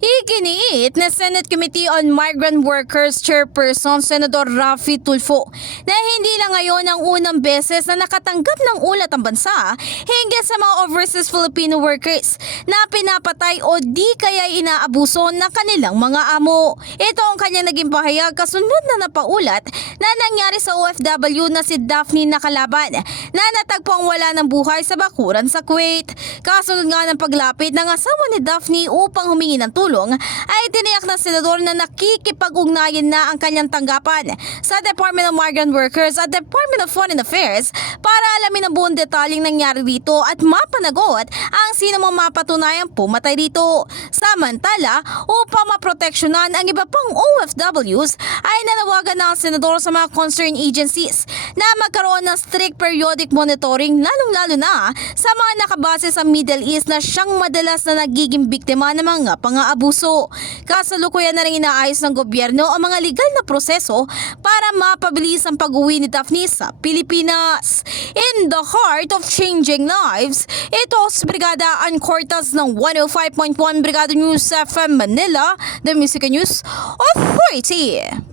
Iginiit na Senate Committee on Migrant Workers Chairperson Senador Raffy Tulfo na hindi lang ngayon ang unang beses na nakatanggap ng ulat ang bansa hinggil sa mga overseas Filipino workers na pinapatay o di kaya inaabuso ng kanilang mga amo. Ito ang kanyang naging pahayag kasunod na napaulat na nangyari sa OFW na si Daphne Nakalaban na natagpuang wala ng buhay sa bakuran sa Kuwait. Kasunod nga ng paglapit ng asawa ni Daphne upang humingi ng tulong ay tiniyak ng senador na nakikipag-ugnayan na ang kanyang tanggapan sa Department of Migrant Workers at Department of Foreign Affairs para alamin ang buong detalyeng nangyari dito at mapanagot ang sino mang mapatunayang pumatay dito. Samantala, upang maproteksyonan ang iba pang OFWs ay nanawagan na ang senador sa mga concerned agencies na magkaroon ng strict periodic monitoring lalong-lalo na sa mga nakabase sa Middle East na siyang madalas na nagiging biktima ng mga pang-aabuso. Kasalukuyan na rin inaayos ng gobyerno ang mga legal na proseso para mapabilis ang pag-uwi ni Daphne sa Pilipinas. In the heart of changing lives, ito si Brigada Ann Cortas ng 105.1 Brigada News FM Manila, the Music News Authority.